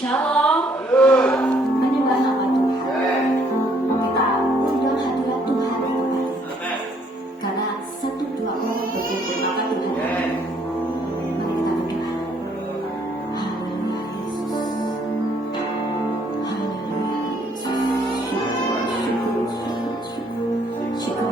Shalom. Menyembah nama Tuhan. Kita undang hadirat Tuhan di tempat ini. Karena satu dua orang berkumpul maka Tuhan ada. Mari kita berdoa. Haleluya Yesus. Haleluya Yesus. Syukur.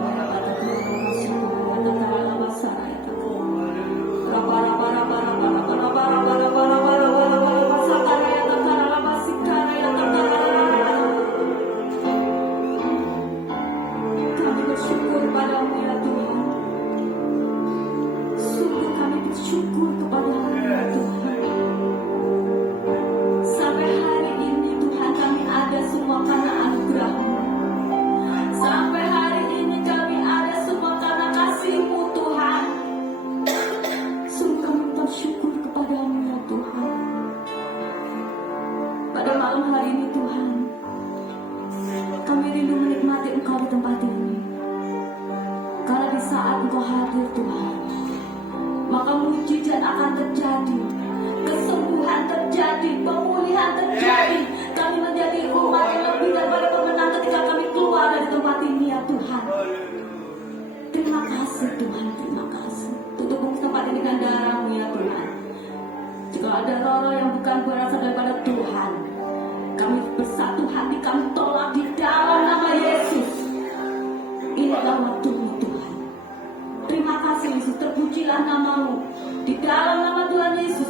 Syukur kepada-Mu ya Tuhan. Sampai hari ini Tuhan kami ada semua karena anugerah-Mu. Sampai hari ini kami ada semua karena kasih-Mu Tuhan. Sungguh kami bersyukur kepada-Mu ya Tuhan. Pada malam hari ini Tuhan, kami rindu menikmati Engkau di tempat ini. Karena di saat Engkau hadir Tuhan, maka mujizat akan terjadi, kesembuhan terjadi, pemulihan terjadi. Kami menjadi umat yang lebih daripada pemenang ketika kami keluar dari tempat ini ya Tuhan. Terima kasih Tuhan, terima kasih. Tutup tempat ini dengan darah-Mu ya Tuhan. Jika ada roh yang bukan berasal daripada Tuhan, kami bersatu hati, kami tolak di dalam nama Yesus. Ini adalah waktu-Mu Tuhan. Terima kasih Yesus, terpujilah nama-Mu. Di dalam nama Tuhan Yesus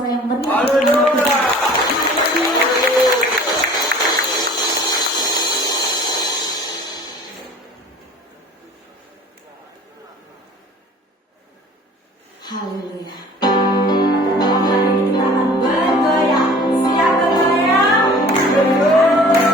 sorak-sorai yang benar. Haleluya. Haleluya. Pada malam hari ini kita akan bergoyang. Siap bergoyang? Pujilah nama Tuhan.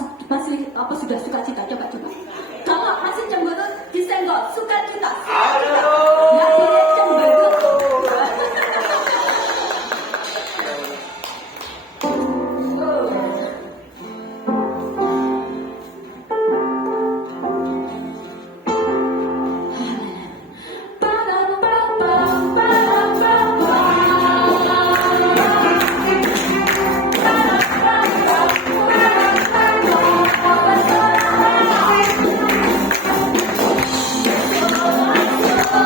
Satu kasih, dua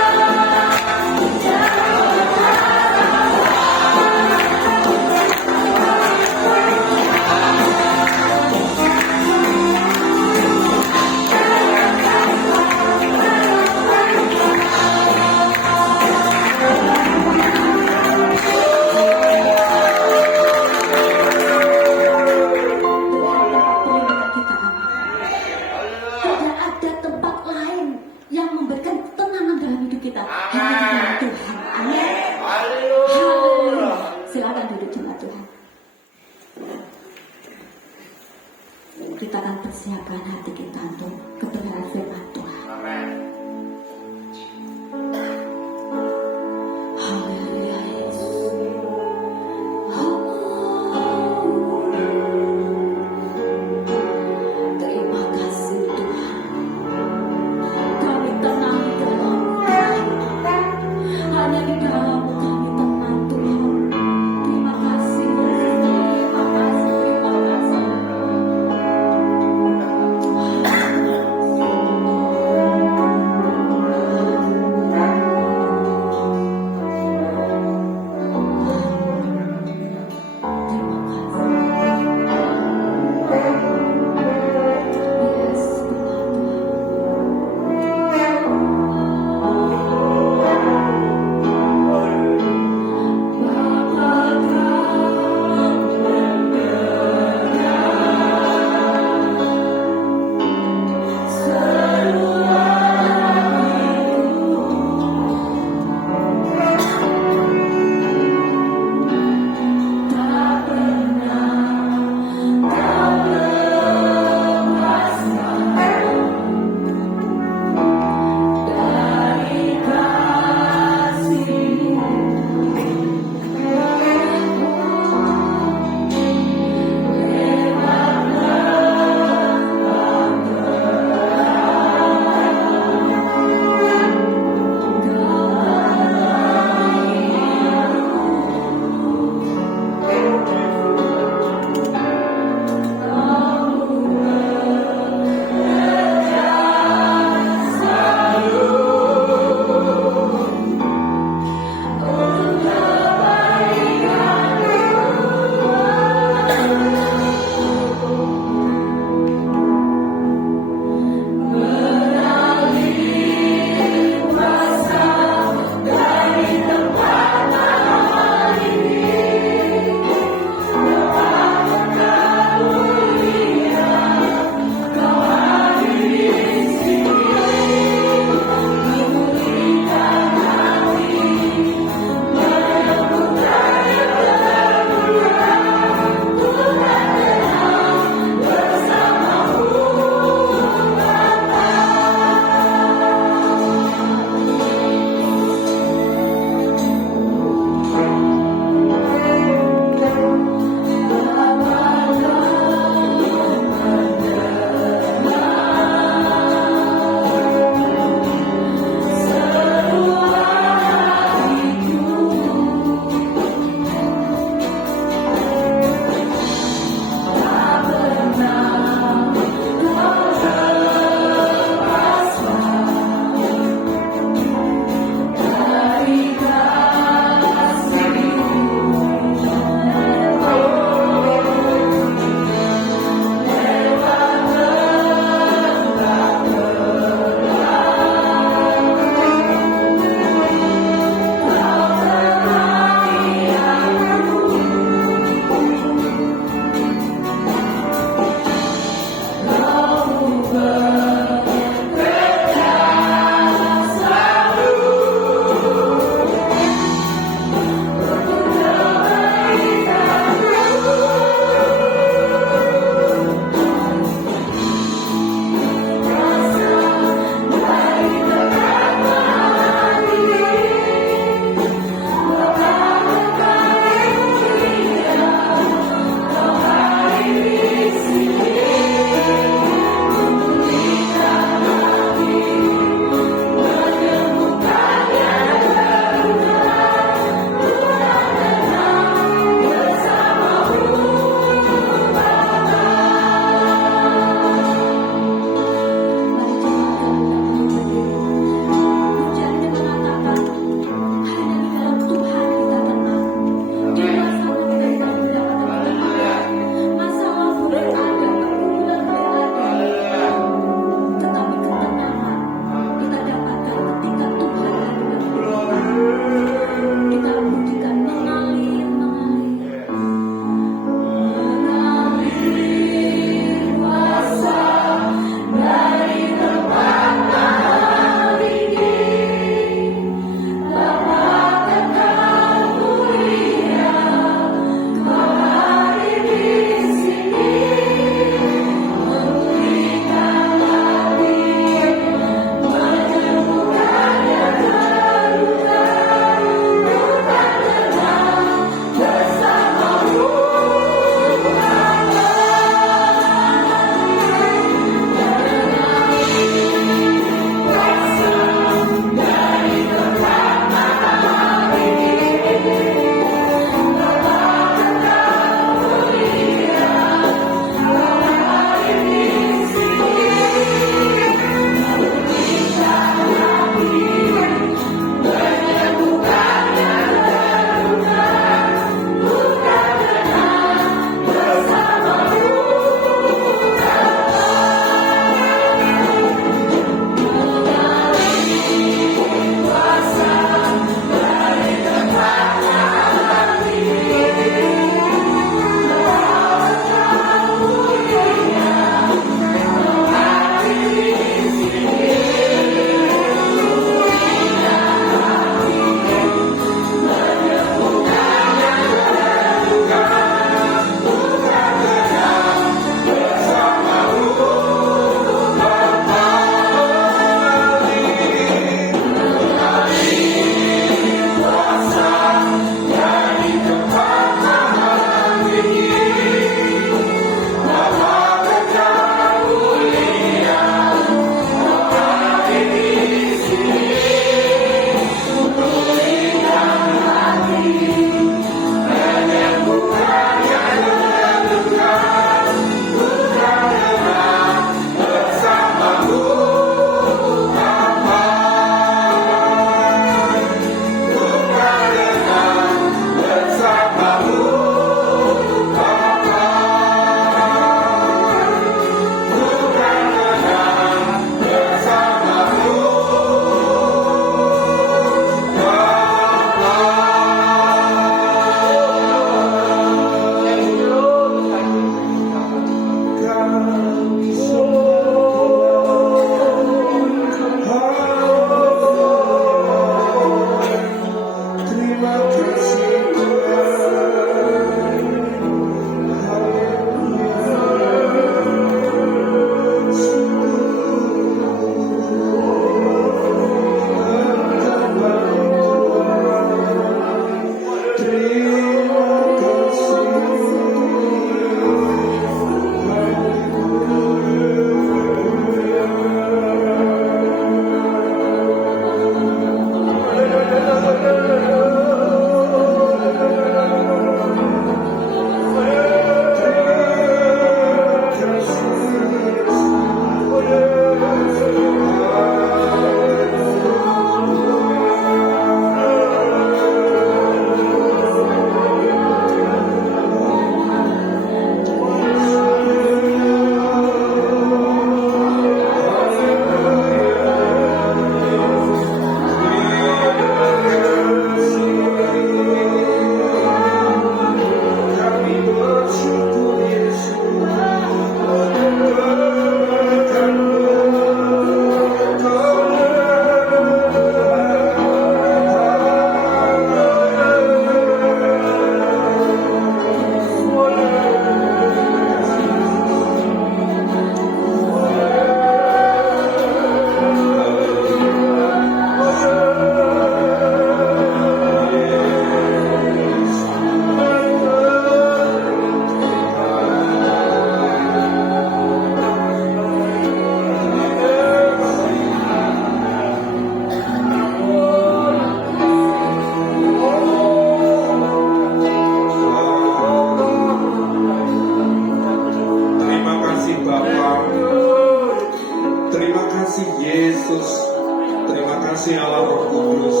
kasih Allah Roh Kudus,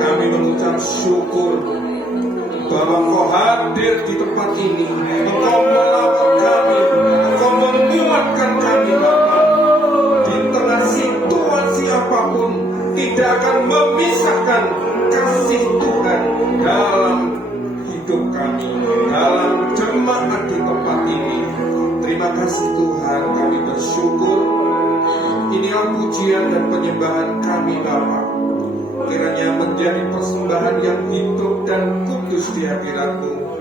kami mengucap syukur bahwa Engkau hadir di tempat ini. Engkau melawat kami, Engkau menguatkan kami Bapa. Di tengah situasi apapun, tidak akan memisahkan kasih Tuhan dalam hidup kami, dalam jemaat di tempat ini. Terima kasih Tuhan, kami bersyukur. Inilah pujian dan penyembahan kami Bapa. Kiranya menjadi persembahan yang hidup dan kudus di hadirat-Mu.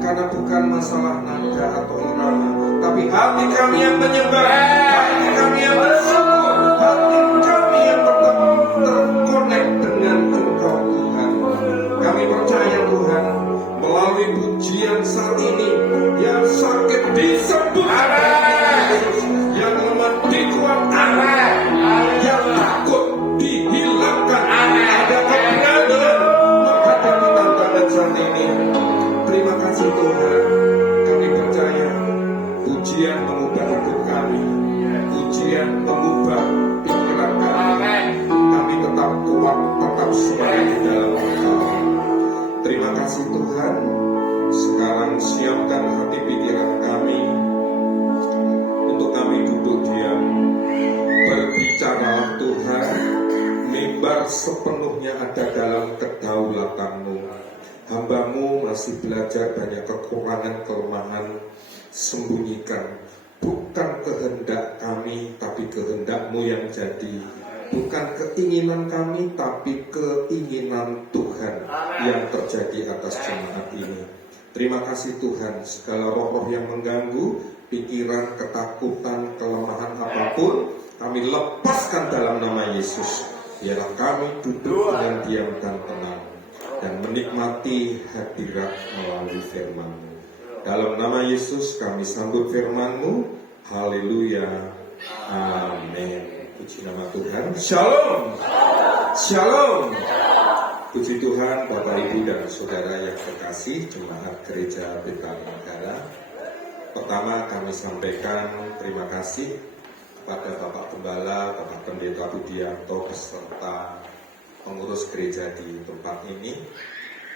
Karena bukan masalah nada atau irama, tapi hati kami yang menyembah, hati kami yang bersyukur, hati kami yang tetap terkonek dengan Engkau Tuhan. Kami percaya Tuhan, melalui pujian saat ini, yang sakit disembuhkan, yang lemah dikuatkan, yang takut dihilangkan, ada keberanian menghadapi tantangan saat ini. Terima kasih Tuhan, kami percaya pujian mengubah hidup kami, pujian mengubah pikiran kami. Kami tetap kuat, tetap semangat di dalam Engkau. Terima kasih Tuhan. Sekarang siapkan hati pikiran kami untuk kami duduk diam. Berbicaralah Tuhan, mimbar sepenuhnya ada dalam kedaulatan-Mu. Hamba-Mu masih belajar banyak kekurangan, kelemahan, sembunyikan. Bukan kehendak kami, tapi kehendak-Mu yang jadi. Bukan keinginan kami, tapi keinginan Tuhan yang terjadi atas jemaat ini. Terima kasih Tuhan, segala roh-roh yang mengganggu, pikiran, ketakutan, kelemahan apapun, kami lepaskan dalam nama Yesus. Biarlah kami duduk dengan diam dan tenang, dan menikmati hadirat melalui firman-Mu. Dalam nama Yesus kami sambut firman-Mu. Haleluya. Amin. Puji nama Tuhan. Shalom. Shalom. Puji Tuhan, Bapak Ibu dan Saudara yang terkasih, Jemaat Gereja Betani Negara. Pertama kami sampaikan terima kasih kepada Bapak Gembala, Bapak Pendeta Budianto beserta pengurus gereja di tempat ini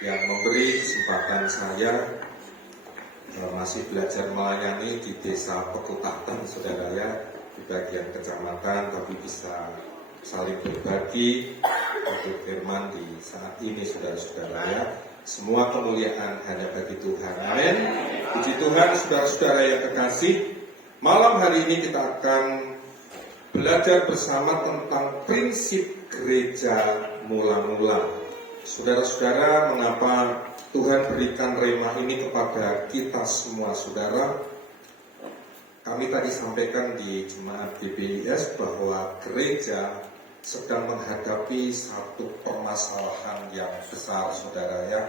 yang memberi kesempatan saya masih belajar melayani di Desa Pekutatan, Saudara ya, di bagian kecamatan, tapi bisa saling berbagi untuk firman di saat ini, saudara-saudara ya. Semua kemuliaan hanya bagi Tuhan. Amin. Puji Tuhan, saudara-saudara yang kekasih. Malam hari ini kita akan belajar bersama tentang prinsip gereja mula-mula. Saudara-saudara, mengapa Tuhan berikan rema ini kepada kita semua, saudara? Kami tadi sampaikan di Jemaat GBIS bahwa gereja sedang menghadapi satu permasalahan yang besar, saudara ya,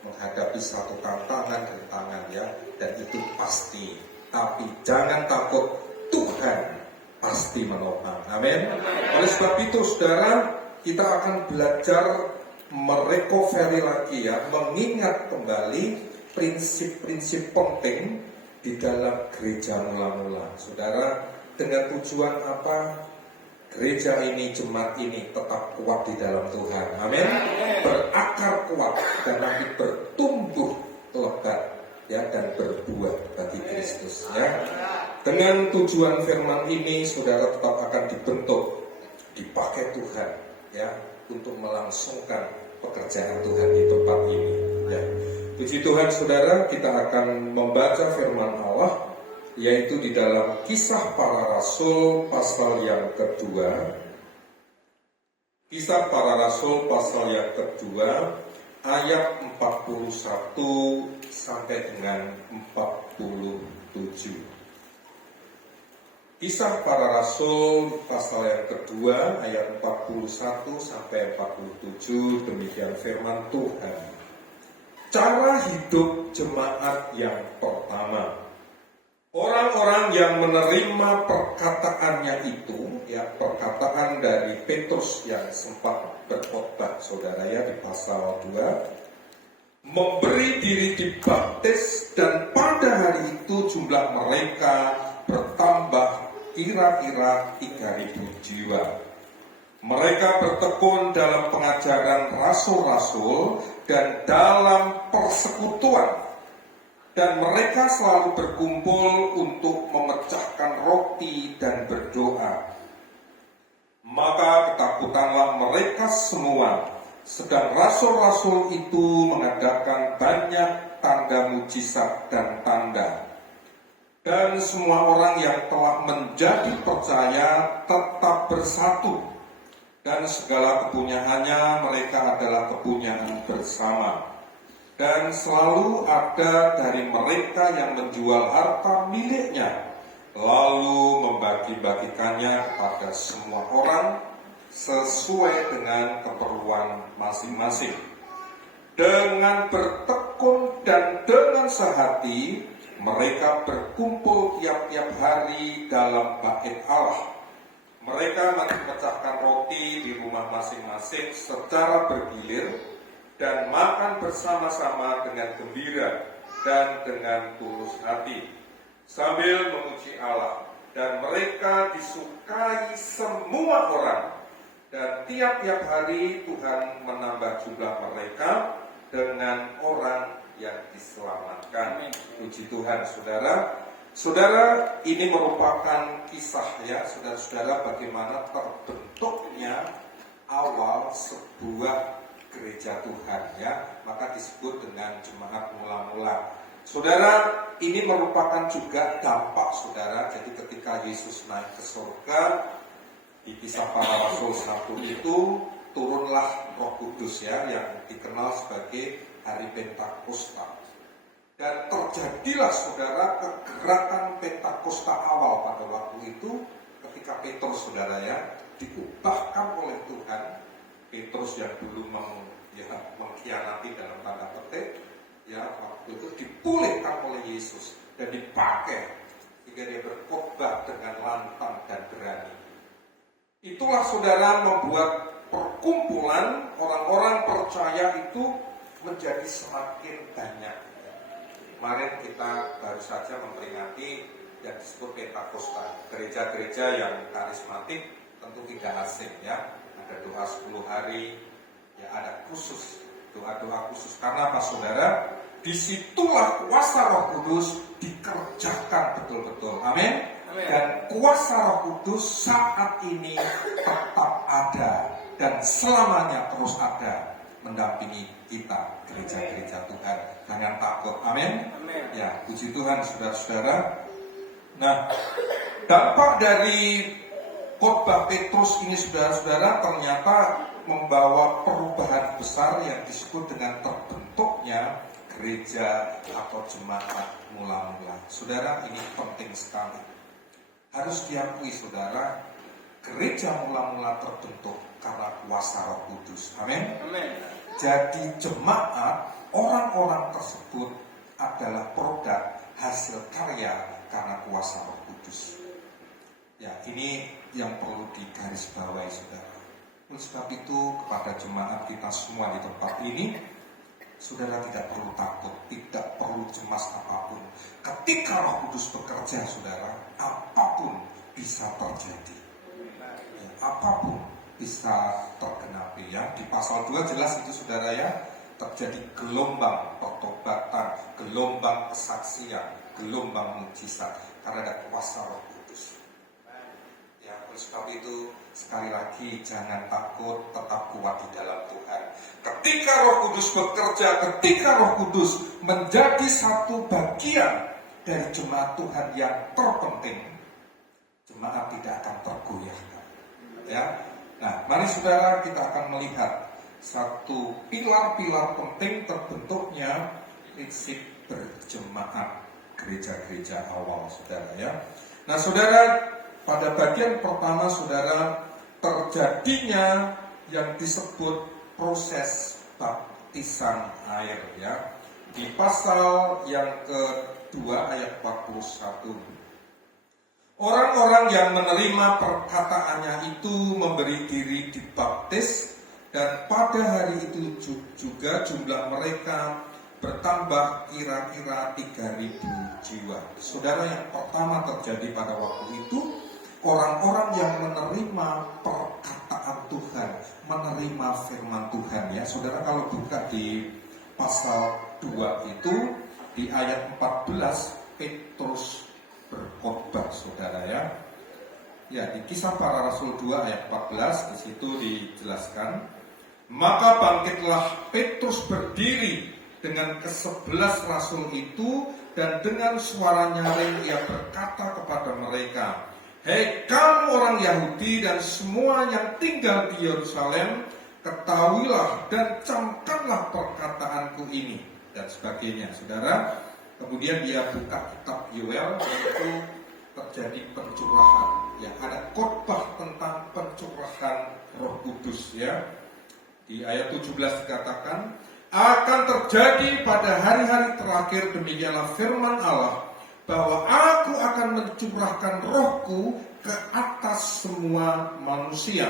menghadapi satu tantangan ya, dan itu pasti. Tapi jangan takut, Tuhan pasti menopang. Amin. Oleh sebab itu, saudara, kita akan belajar merecovery lagi ya, mengingat kembali prinsip-prinsip penting di dalam gereja mula-mula, saudara, dengan tujuan apa? Gereja ini, jemaat ini tetap kuat di dalam Tuhan. Amin. Berakar kuat dan nanti bertumbuh lebat ya, dan berbuah bagi Kristus ya. Dengan tujuan firman ini, saudara tetap akan dibentuk, dipakai Tuhan ya, untuk melangsungkan pekerjaan Tuhan di tempat ini ya. Puji Tuhan, saudara, kita akan membaca firman Allah, yaitu di dalam Kisah Para Rasul pasal yang kedua. Kisah Para Rasul pasal yang kedua, ayat 41 sampai dengan 47. Kisah Para Rasul pasal yang kedua, ayat 41 sampai 47, demikian firman Tuhan. Cara hidup jemaat yang pertama. Orang-orang yang menerima perkataannya itu, ya, perkataan dari Petrus yang sempat berkhotbah, saudara ya, di pasal 2, memberi diri dibaptis, dan pada hari itu jumlah mereka bertambah kira-kira 3.000 jiwa. Mereka bertekun dalam pengajaran rasul-rasul dan dalam persekutuan. Dan mereka selalu berkumpul untuk memecahkan roti dan berdoa. Maka ketakutanlah mereka semua, sedang rasul-rasul itu mengadakan banyak tanda mujizat dan tanda. Dan semua orang yang telah menjadi percaya tetap bersatu. Dan segala kepunyaannya mereka adalah kepunyaan bersama. Dan selalu ada dari mereka yang menjual harta miliknya, lalu membagi-bagikannya kepada semua orang sesuai dengan keperluan masing-masing. Dengan bertekun dan dengan sehati, mereka berkumpul tiap-tiap hari dalam bait Allah. Mereka memecahkan roti di rumah masing-masing secara bergilir dan makan bersama-sama dengan gembira dan dengan tulus hati, sambil memuji Allah. Dan mereka disukai semua orang. Dan tiap-tiap hari Tuhan menambah jumlah mereka dengan orang yang diselamatkan. Puji Tuhan, saudara. Saudara, ini merupakan kisah ya, saudara-saudara, bagaimana terbentuknya awal sebuah gereja Tuhan ya, maka disebut dengan jemaat mula-mula. Saudara, ini merupakan juga dampak saudara. Jadi ketika Yesus naik ke surga, di Kisah Para Rasul 1 itu turunlah Roh Kudus ya, yang dikenal sebagai Hari Pentakosta. Dan terjadilah saudara kegerakan Pentakosta awal pada waktu itu ketika Petrus saudara ya diubahkan oleh Tuhan. Petrus yang dulu mengkhianati dalam tanda petik ya, waktu itu dipulihkan oleh Yesus dan dipakai sehingga dia berkhotbah dengan lantang dan berani. Itulah saudara membuat perkumpulan orang-orang percaya itu menjadi semakin banyak. Kemarin kita baru saja memperingati yang disebut Pentakosta. Gereja-gereja yang karismatik tentu tidak asing ya. Ada doa 10 hari, ya ada khusus, doa-doa khusus. Karena apa saudara? Disitulah kuasa Roh Kudus dikerjakan betul-betul. Amin. Dan kuasa Roh Kudus saat ini tetap ada dan selamanya terus ada mendampingi kita, gereja-gereja Tuhan. Jangan takut, amin. Ya, puji Tuhan, saudara-saudara. Nah, dampak dari khotbah Petrus ini, saudara-saudara, ternyata membawa perubahan besar yang disebut dengan terbentuknya gereja atau jemaat mula-mula. Saudara, ini penting sekali. Harus diakui, saudara, gereja mula-mula terbentuk karena kuasa Roh Kudus. Amin. Jadi jemaat, orang-orang tersebut adalah produk hasil karya karena kuasa Roh Kudus. Ya, ini yang perlu digarisbawahi saudara. Oleh sebab itu kepada jemaat kita semua di tempat ini, saudara tidak perlu takut, tidak perlu cemas apapun. Ketika Roh Kudus bekerja saudara, apapun bisa terjadi. Ya, apapun bisa tergenapi ya. Di pasal 2 jelas itu saudara ya, terjadi gelombang pertobatan, gelombang kesaksian, gelombang mujizat karena ada kuasa Roh Kudus. Ya, oleh sebab itu sekali lagi jangan takut, tetap kuat di dalam Tuhan. Ketika Roh Kudus bekerja, ketika Roh Kudus menjadi satu bagian dari jemaat Tuhan yang terpenting, jemaat tidak akan tergoyahkan. Ya. Nah, mari saudara kita akan melihat satu pilar-pilar penting terbentuknya prinsip berjemaat gereja-gereja awal, saudara ya. Nah, saudara, pada bagian pertama, saudara, terjadinya yang disebut proses baptisan air ya. Di pasal yang kedua ayat 41. Orang-orang yang menerima perkataannya itu memberi diri dibaptis, dan pada hari itu juga jumlah mereka bertambah kira-kira 3.000 jiwa. Saudara, yang pertama terjadi pada waktu itu, orang-orang yang menerima perkataan menerima firman Tuhan ya. Saudara kalau buka di pasal 2 itu di ayat 14 Petrus berkhotbah saudara ya. Ya, di Kisah Para Rasul 2 ayat 14 di situ dijelaskan, maka bangkitlah Petrus berdiri dengan ke-11 rasul itu dan dengan suara nyaring ia berkata kepada mereka, "Hei kamu orang Yahudi dan semua yang tinggal di Yerusalem, ketahuilah dan camkanlah perkataanku ini," dan sebagainya. Saudara, kemudian dia buka kitab Yoel, yaitu terjadi pencurahan. Ya, ada khotbah tentang pencurahan Roh Kudus ya. Di ayat 17 dikatakan, akan terjadi pada hari-hari terakhir demikianlah firman Allah, bahwa aku akan mencurahkan rohku ke atas semua manusia.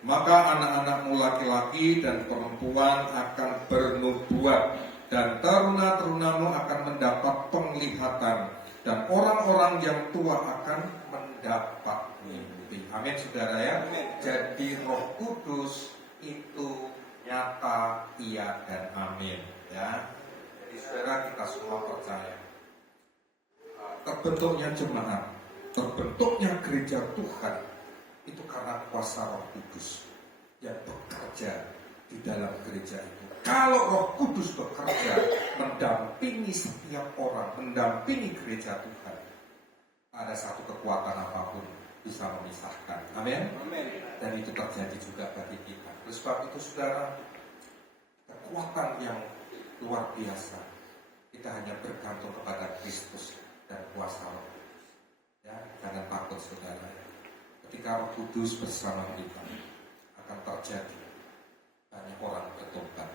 Maka anak-anakmu laki-laki dan perempuan akan bernubuat, dan teruna-terunamu akan mendapat penglihatan, dan orang-orang yang tua akan mendapat mimpi. Amin saudara ya. Jadi Roh Kudus itu nyata, iya dan amin ya. Jadi saudara, kita semua percaya terbentuknya jemaat, terbentuknya gereja Tuhan itu karena kuasa Roh Kudus yang bekerja di dalam gereja itu. Kalau Roh Kudus bekerja mendampingi setiap orang, mendampingi gereja Tuhan, ada satu kekuatan apapun bisa memisahkan. Amin. Dan itu terjadi juga bagi kita. Oleh sebab itu saudara, kekuatan yang luar biasa, kita hanya bergantung kepada Kristus dan kuasa Roh. Ya, jangan takut saudara. Ketika Roh Kudus bersama kita, akan terjadi banyak orang bertobat,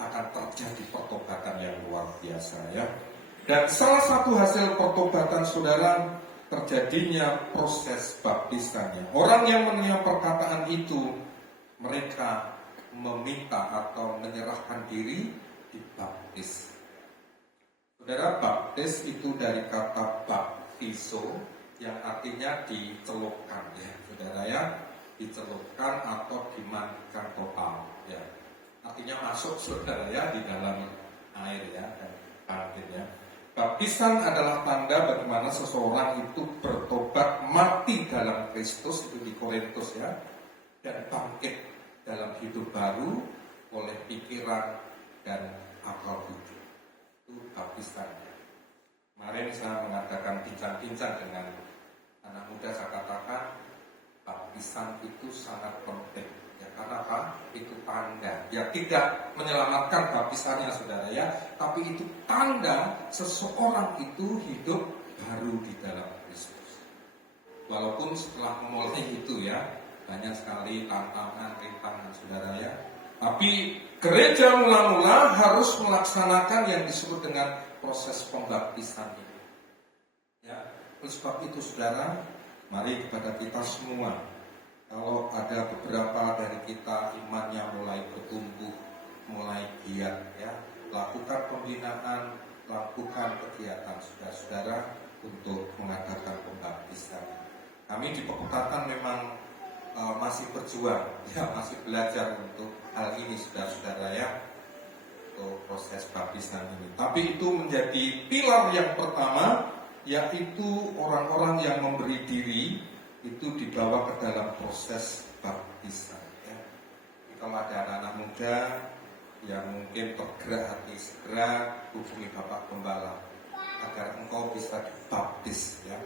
akan terjadi pertobatan yang luar biasa ya. Dan salah satu hasil pertobatan saudara, terjadinya proses baptisannya. Orang yang menerima perkataan itu, mereka meminta atau menyerahkan diri dibaptis. Saudara, baptis itu dari kata baptizo yang artinya dicelupkan ya, saudara ya, dicelupkan atau dimandikan total ya. Artinya masuk saudara ya di dalam air ya, dan air ya. Baptisan adalah tanda bagaimana seseorang itu bertobat, mati dalam Kristus, itu di Korintus ya, dan bangkit dalam hidup baru oleh pikiran dan akal budi. Itu baptisan. Kemarin saya mengadakan bincang-bincang dengan anak muda, saya katakan baptisan itu sangat penting. Ya, karena apa? Itu tanda. Ya, tidak menyelamatkan baptisannya saudara ya, tapi itu tanda seseorang itu hidup baru di dalam Kristus. Walaupun setelah memulai itu ya, banyak sekali tantangan, rintangan saudara ya. Tapi gereja mula-mula harus melaksanakan yang disebut dengan proses pembaptisan ini. Ya, oleh sebab itu saudara, mari kepada kita semua, kalau ada beberapa dari kita imannya mulai bertumbuh, mulai giat ya, lakukan pembinaan, lakukan kegiatan saudara-saudara untuk mengadakan pembaptisan. Kami di Pekutatan memang masih berjuang, ya masih belajar untuk hal ini saudara-saudara ya, untuk proses baptisan ini. Tapi itu menjadi pilar yang pertama, yaitu orang-orang yang memberi diri itu dibawa ke dalam proses baptisan ya. Jadi kalau ada anak-anak muda yang mungkin tergerak hati, segera hubungi Bapak Gembala agar engkau bisa dibaptis ya.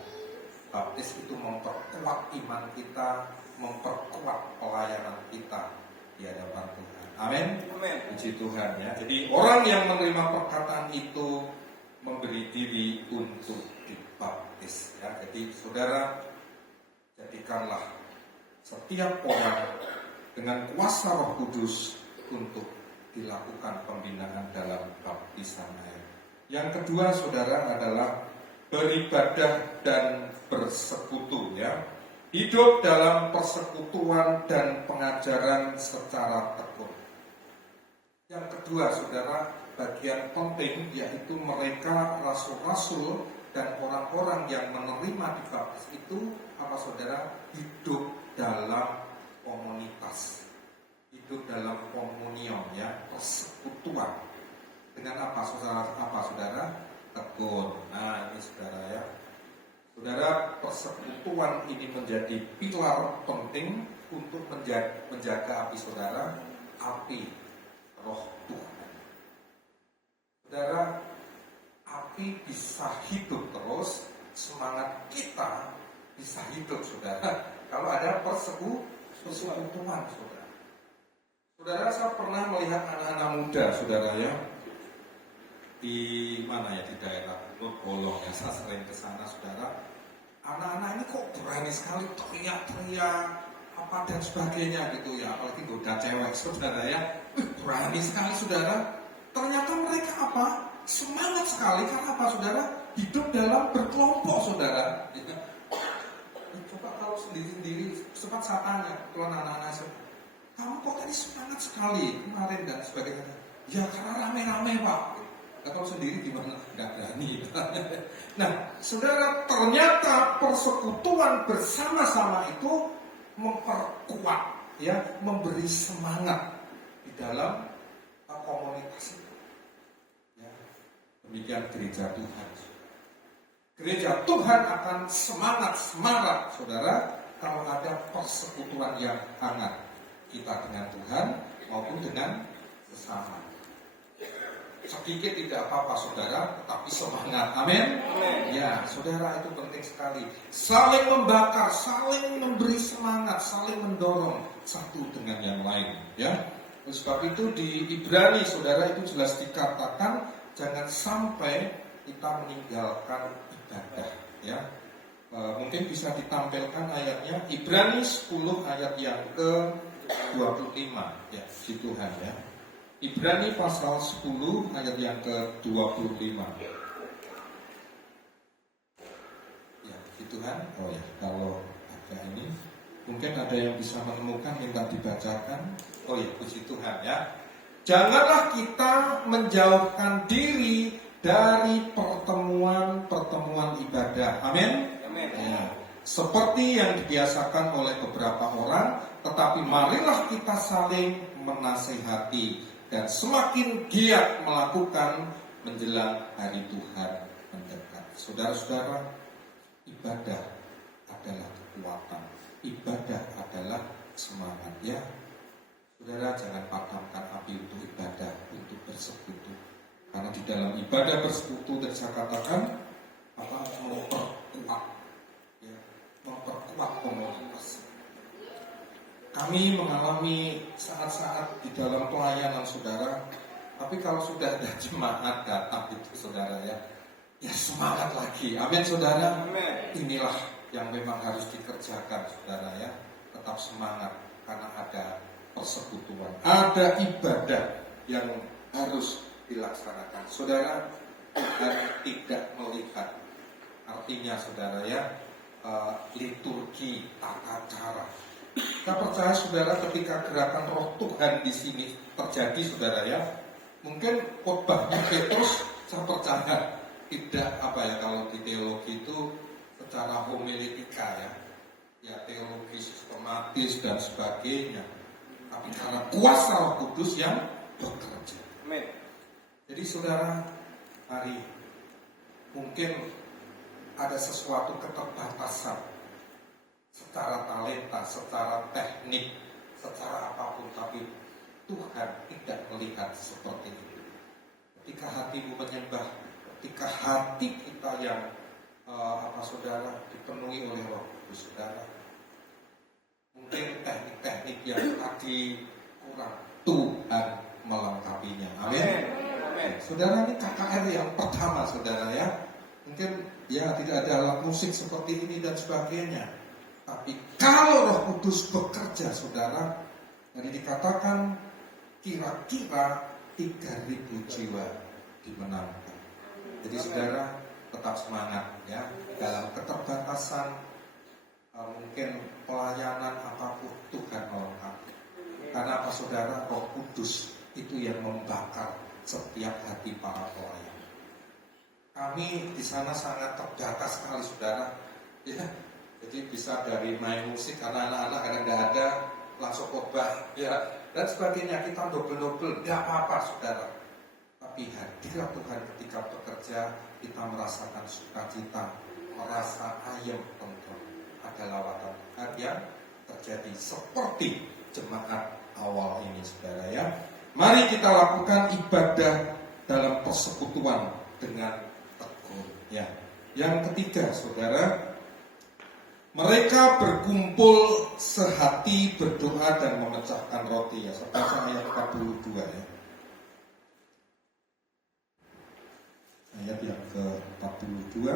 Baptis itu memperkuat iman kita, memperkuat pelayanan kita di hadapan Tuhan. Amin. Puji Tuhan ya. Jadi orang yang menerima perkataan itu memberi diri untuk dibaptis ya. Jadi saudara, jadikanlah setiap orang dengan kuasa Roh Kudus untuk dilakukan pembinaan dalam baptisan air. Yang kedua saudara adalah beribadah dan bersekutu ya. Hidup dalam persekutuan dan pengajaran secara tekun. Yang kedua saudara, bagian penting yaitu mereka rasul-rasul dan orang-orang yang menerima dibaptis itu apa saudara? Hidup dalam komunitas. hidup dalam komunion, ya, persekutuan. Dengan apa saudara? Tekun. Nah, ini saudara, ya. Saudara, persekutuan ini menjadi pilar penting untuk menjaga api saudara, api roh Tuhan. Saudara, api bisa hidup terus, semangat kita bisa hidup, saudara, kalau ada persekutuan, saudara. Saudara, saya pernah melihat anak-anak muda, saudara, ya, di mana ya, di daerah Bolong, ya, saya sering ke sana, saudara. Anak-anak ini kok berani sekali teriak-teriak apa dan sebagainya gitu, ya, apalagi goda cewek, saudara, ya. Berani sekali, saudara. Ternyata mereka apa? Semangat sekali, karena apa, saudara? Hidup dalam berkelompok, saudara. Coba kalau sendiri-sendiri, sempat saya tanya ke anak-anak saya, kamu kok tadi semangat sekali kemarin dan sebagainya? Ya karena rame-rame, Pak. Kalau sendiri gimana? Nggak berani. Nah, saudara, ternyata persekutuan bersama-sama itu memperkuat, ya, memberi semangat di dalam komunitas itu. Ya, demikian gereja Tuhan. Gereja Tuhan akan semangat, saudara, kalau ada persekutuan yang hangat kita dengan Tuhan maupun dengan sesama. Sedikit tidak apa-apa, saudara, tetapi semangat. Amin. Ya, saudara, itu penting sekali. Saling membakar, saling memberi semangat, saling mendorong satu dengan yang lain. Ya, oleh sebab itu di Ibrani, saudara, itu jelas dikatakan jangan sampai kita meninggalkan ibadah. Ya, mungkin bisa ditampilkan ayatnya, Ibrani 10 ayat yang ke-25. Ya, si Tuhan, ya. Ibrani pasal 10 ayat yang ke-25. Ya, puji Tuhan. Oh ya, kalau ada ini, mungkin ada yang bisa menemukan, minta dibacakan. Oh ya, puji Tuhan, ya. Janganlah kita menjauhkan diri dari pertemuan-pertemuan ibadah. Amin. Amin. Ya. Seperti yang dibiasakan oleh beberapa orang, tetapi marilah kita saling menasehati dan semakin giat melakukan menjelang hari Tuhan mendekat. Saudara-saudara, ibadah adalah kekuatan, ibadah adalah semangat, ya. Saudara, jangan padamkan api untuk ibadah, untuk bersekutu. Karena di dalam ibadah bersekutu dan saya katakan apa, memperkuat, ya, memperkuat komunitas. Kami mengalami saat-saat di dalam pelayanan, saudara. Tapi kalau sudah ada jemaat datang itu, saudara, ya semangat lagi. Amin, saudara. Amin. Inilah yang memang harus dikerjakan, saudara, ya. Tetap semangat karena ada persekutuan, ada ibadah yang harus dilaksanakan. Saudara, Tuhan tidak melihat, artinya, saudara, ya, liturgi, tata cara. Kita percaya, saudara, ketika gerakan Roh Tuhan di sini terjadi, saudara, ya, mungkin khotbahnya Petrus, saya percaya tidak apa ya, kalau di teologi itu secara homiletika, ya teologi sistematis dan sebagainya, tapi karena kuasa Roh Kudus yang bekerja. Amin. Jadi, saudara, mari, mungkin ada sesuatu keterbatasan secara talenta, secara teknik, secara apapun, tapi Tuhan tidak melihat seperti itu. Ketika hatimu menyembah, ketika hati kita yang saudara, dipenuhi oleh Roh Kudus, saudara, mungkin teknik-teknik yang tadi kurang, Tuhan melengkapinya. Amin. Amin. Saudara, ini KKR yang pertama, saudara, ya. Mungkin ya tidak ada alat musik seperti ini dan sebagainya. Tapi kalau Roh Kudus bekerja, saudara, jadi dikatakan kira-kira 3.000 jiwa dimenangkan. Jadi, saudara, tetap semangat, ya, dalam keterbatasan mungkin pelayanan apapun, Tuhan melengkapi. Karena apa, saudara? Roh Kudus itu yang membakar setiap hati para pelayan. Kami di sana sangat terbatas sekali, saudara, ya. Jadi bisa dari main musik karena anak-anak kadang nggak ada, langsung khotbah, ya, dan sebagainya. Kita double-double, tidak apa-apa, saudara. Tapi hadirat Tuhan ketika bekerja, kita merasakan sukacita, merasa ayem, tentu. Ada lawatan Tuhan yang terjadi seperti jemaat awal ini, saudara ya. Mari kita lakukan ibadah dalam persekutuan dengan tekun, ya. Yang ketiga, saudara, mereka berkumpul sehati berdoa dan memecahkan roti, ya. Seperti ayat 42, ya. Ayat yang ke-42.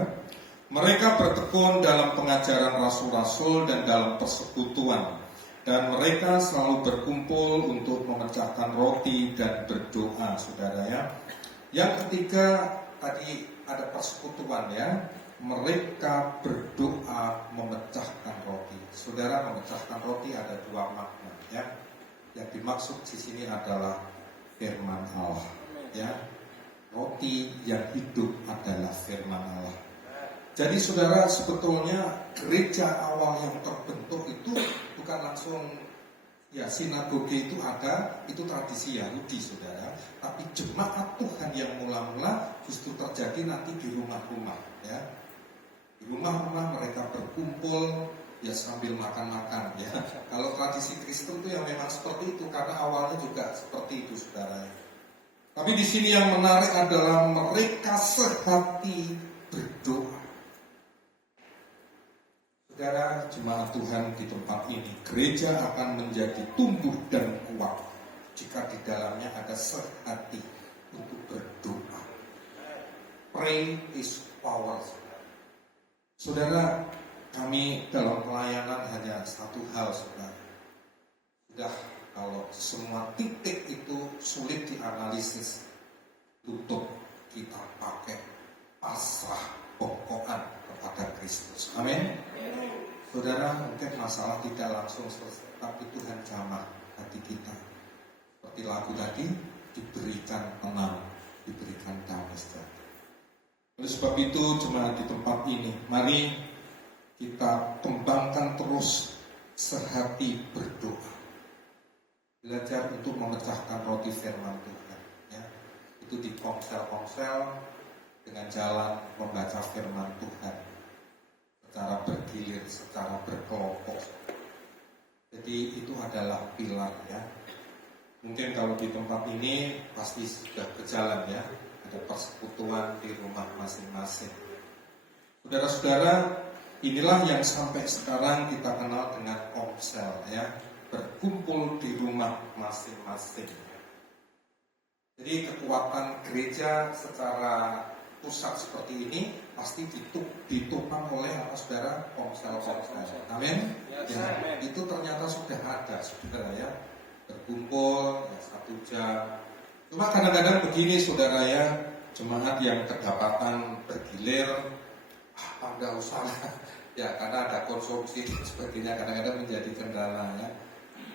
Mereka bertekun dalam pengajaran rasul-rasul dan dalam persekutuan, dan mereka selalu berkumpul untuk memecahkan roti dan berdoa, saudara ya. Yang ketiga tadi ada persekutuan, ya. Mereka berdoa memecahkan roti. Saudara, memecahkan roti ada dua makna, ya. Yang dimaksud di sini adalah firman Allah, ya. Roti yang hidup adalah firman Allah. Jadi saudara, sebetulnya gereja awal yang terbentuk itu bukan langsung, ya, sinagoge itu ada, itu tradisi Yahudi, saudara. Tapi jemaat Tuhan yang mula-mula justru terjadi nanti di rumah-rumah, ya. Di rumah-rumah mereka berkumpul, ya, sambil makan-makan, ya. Kalau tradisi Kristen itu yang memang seperti itu, karena awalnya juga seperti itu, saudara. Tapi di sini yang menarik adalah mereka sehati berdoa. Saudara, jemaat Tuhan di tempat ini, gereja akan menjadi tumbuh dan kuat jika di dalamnya ada sehati untuk berdoa. Pray is power. Saudara, kami dalam pelayanan hanya satu hal, saudara. Sudah, kalau semua titik itu sulit dianalisis, tutup, kita pakai pasrah pokokan kepada Kristus. Amin. Saudara, mungkin masalah tidak langsung selesai, tapi Tuhan jamah hati kita. Seperti lagu tadi, diberikan tenang, diberikan damai sejahtera. Oleh sebab itu, jemaat di tempat ini, mari kita kembangkan terus sehati berdoa. Belajar untuk memecahkan roti firman Tuhan, ya. Itu di ponsel-ponsel dengan jalan membaca firman Tuhan secara bergilir, secara berkelompok. Jadi itu adalah pilar, ya. Mungkin kalau di tempat ini pasti sudah berjalan, ya. Ada persekutuan di rumah masing-masing. Saudara-saudara, inilah yang sampai sekarang kita kenal dengan ponsel, ya. Berkumpul di rumah masing-masing. Jadi kekuatan gereja secara pusat seperti ini pasti ditopang oleh apa, saudara? Ponsel-ponsel. Amin. Ya, itu ternyata sudah ada, saudara ya. Berkumpul ya, 1 jam. Cuma kadang-kadang begini, saudara ya, jemaat yang kedapatan bergilir, enggak usah ya, karena ada konsumsi dan sebagainya, kadang-kadang menjadi kendala, ya.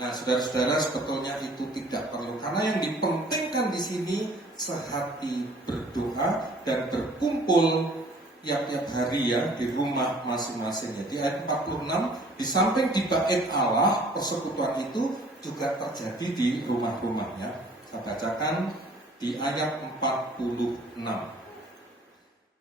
Nah, saudara-saudara, sebetulnya itu tidak perlu, karena yang dipentingkan di sini sehati berdoa dan berkumpul tiap-tiap hari, ya, di rumah masing-masing. Jadi ayat 46, di samping di bait Allah, persekutuan itu juga terjadi di rumah-rumahnya. Saya bacakan di ayat 46.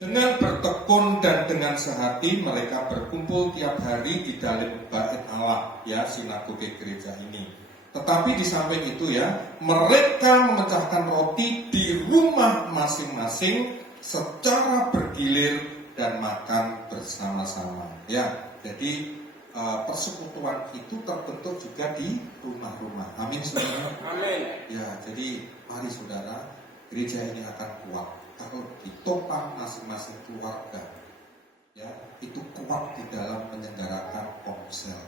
Dengan bertekun dan dengan sehati mereka berkumpul tiap hari di dalam bait Allah, ya, sinagoge gereja ini. Tetapi di samping itu, ya, mereka memecahkan roti di rumah masing-masing secara bergilir dan makan bersama-sama. Ya, jadi persekutuan itu terbentuk juga di rumah-rumah. Amin, saudara. Amin. Ya, jadi mari saudara, gereja ini akan kuat kalau ditopang masing-masing keluarga, ya, itu kuat di dalam menyelenggarakan ponsel.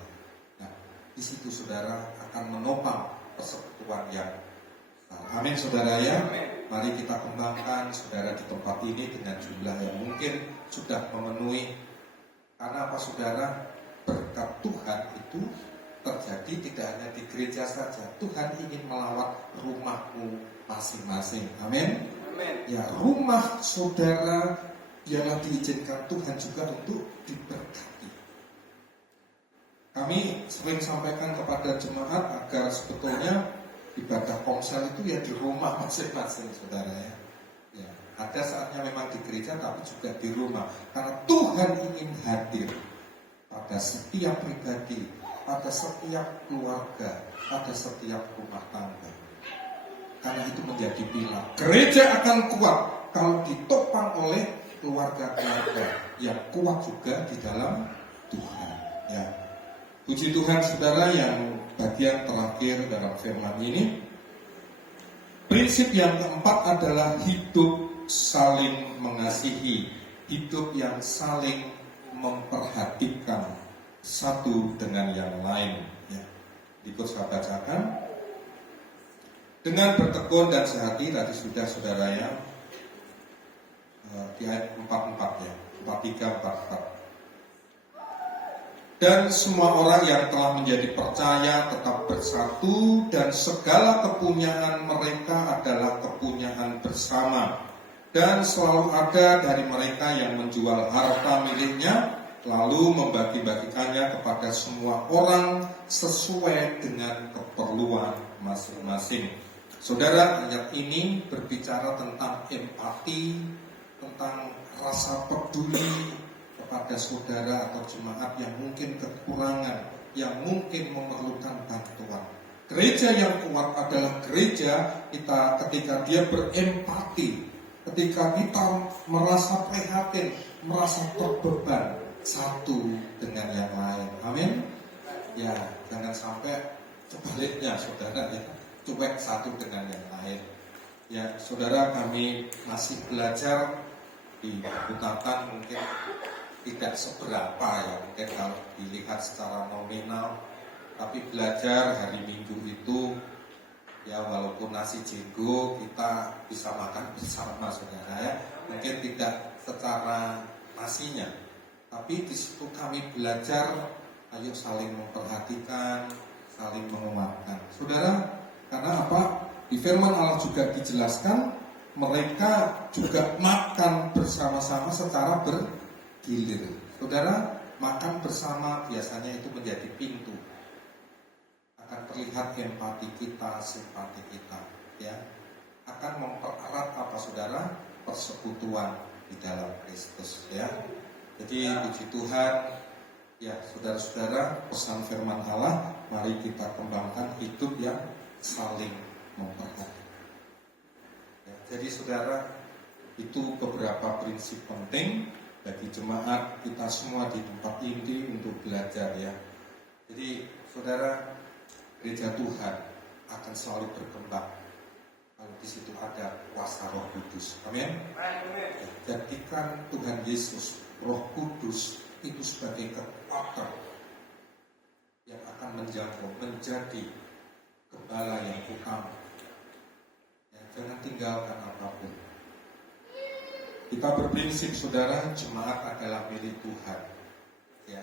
Nah, di situ saudara akan menopang persekutuan yang amin, saudara ya. Mari kita kembangkan saudara di tempat ini dengan jumlah yang mungkin sudah memenuhi. Karena apa, saudara? Berkat Tuhan itu terjadi tidak hanya di gereja saja. Tuhan ingin melawat rumahmu masing-masing. Amin. Ya, rumah saudara biarlah diizinkan Tuhan juga untuk diberkati. Kami sering sampaikan kepada jemaat agar sebetulnya ibadah komsel itu ya di rumah masing-masing, saudara ya. Ya, ada saatnya memang di gereja tapi juga di rumah. Karena Tuhan ingin hadir pada setiap pribadi, pada setiap keluarga, pada setiap rumah tangga. Karena itu menjadi pilar. Gereja akan kuat kalau ditopang oleh keluarga-keluarga yang kuat juga di dalam Tuhan. Ya, puji Tuhan, saudara, yang bagian terakhir dalam firman ini. Prinsip yang keempat adalah hidup saling mengasihi, hidup yang saling memperhatikan satu dengan yang lain. Ya. Ikut saya bacakan. Dengan bertekun dan sehati, tadi sudah saudara ya, di ayat 44 ya, 43, 44. Dan semua orang yang telah menjadi percaya tetap bersatu, dan segala kepunyaan mereka adalah kepunyaan bersama. Dan selalu ada dari mereka yang menjual harta miliknya, lalu membagi-bagikannya kepada semua orang sesuai dengan keperluan masing-masing. Saudara, ayat ini berbicara tentang empati, tentang rasa peduli kepada saudara atau jemaat yang mungkin kekurangan, yang mungkin memerlukan bantuan. Gereja yang kuat adalah gereja kita ketika dia berempati, ketika kita merasa prihatin, merasa terbeban satu dengan yang lain. Amin. Ya, jangan sampai sebaliknya, saudara ya. Cuek satu dengan yang lain. Ya, saudara, kami masih belajar di Butatan, mungkin tidak seberapa ya, mungkin kalau dilihat secara nominal, tapi belajar hari Minggu itu ya, walaupun nasi jenggo kita bisa makan bersama, saudara ya. Mungkin tidak secara nasinya, tapi di situ kami belajar, ayo saling memperhatikan, saling menguatkan, saudara. Karena apa? Di firman Allah juga dijelaskan mereka juga makan bersama-sama secara bergilir. Saudara, makan bersama biasanya itu menjadi pintu. Akan terlihat empati kita, simpati kita, ya. Akan mempererat apa, saudara? Persekutuan di dalam Kristus, ya. Jadi puji Tuhan, ya, saudara-saudara, pesan firman Allah, mari kita kembangkan hidup yang saling memperhatikan. Ya, jadi saudara, itu beberapa prinsip penting bagi jemaat kita semua di tempat ini untuk belajar ya. Jadi saudara, gereja Tuhan akan selalu berkembang kalau di situ ada kuasa Roh Kudus. Amin. Ya, jadikan Tuhan Yesus, Roh Kudus itu sebagai kekuatan yang akan menjangkau, menjadi gembala yang utama. Ya, jangan tinggalkan apapun. Kita berprinsip, saudara, jemaat adalah milik Tuhan. Ya,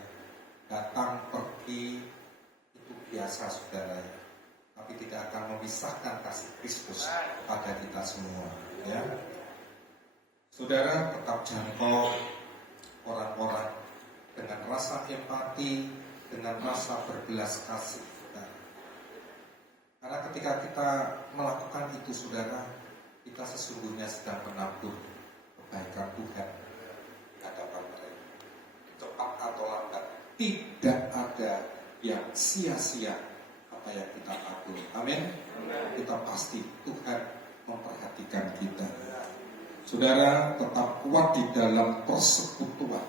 datang pergi itu biasa, saudara. Ya. Tapi tidak akan memisahkan kasih Kristus pada kita semua. Ya, saudara, tetap jangkau orang-orang dengan rasa empati, dengan rasa berbelas kasih. Karena ketika kita melakukan itu, saudara, kita sesungguhnya sedang menabur kebaikan Tuhan di hadapan mereka. Cepat atau lambat, tidak ada yang sia-sia apa yang kita tabur. Amin. Kita pasti Tuhan memperhatikan kita. Saudara, tetap kuat di dalam persekutuan.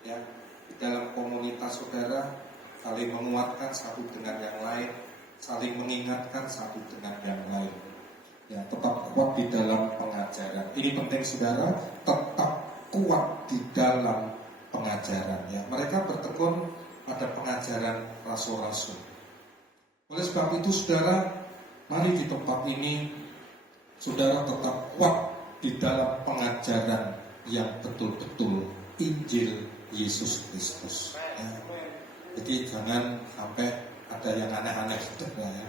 Ya, di dalam komunitas saudara, saling menguatkan satu dengan yang lain, saling mengingatkan satu dengan yang lain. Ya, tetap kuat di dalam pengajaran. Ini penting, saudara, tetap kuat di dalam pengajaran. Ya, mereka bertekun pada pengajaran rasul-rasul. Oleh sebab itu, saudara, mari di tempat ini, saudara tetap kuat di dalam pengajaran yang betul-betul Injil Yesus Kristus. Ya. Jadi jangan sampai ada yang aneh-aneh, saudara ya.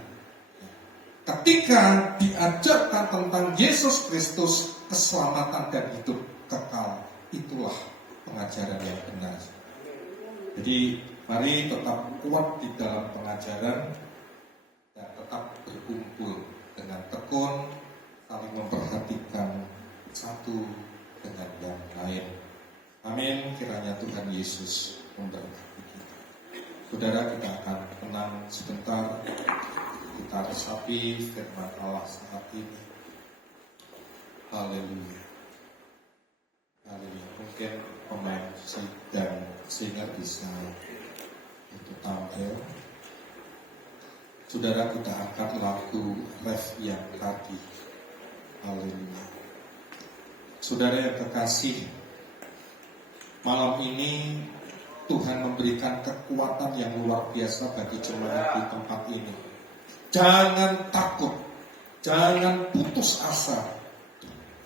Ketika diajarkan tentang Yesus Kristus, keselamatan dan hidup kekal, itulah pengajaran yang benar. Jadi Mari tetap kuat di dalam pengajaran dan tetap berkumpul dengan tekun, saling memperhatikan satu dengan yang lain. Amin. Kiranya Tuhan Yesus memberkati kita. Saudara, kita akan tenang sebentar. Kita resapi firman Allah saat ini. Haleluya. Haleluya. Mungkin pemain musik dan singer bisa untuk tampil. Saudara, kita angkat lagu ref yang tadi. Haleluya. Saudara yang kekasih, malam ini Tuhan memberikan kekuatan yang luar biasa bagi jemaat di tempat ini. Jangan takut, jangan putus asa.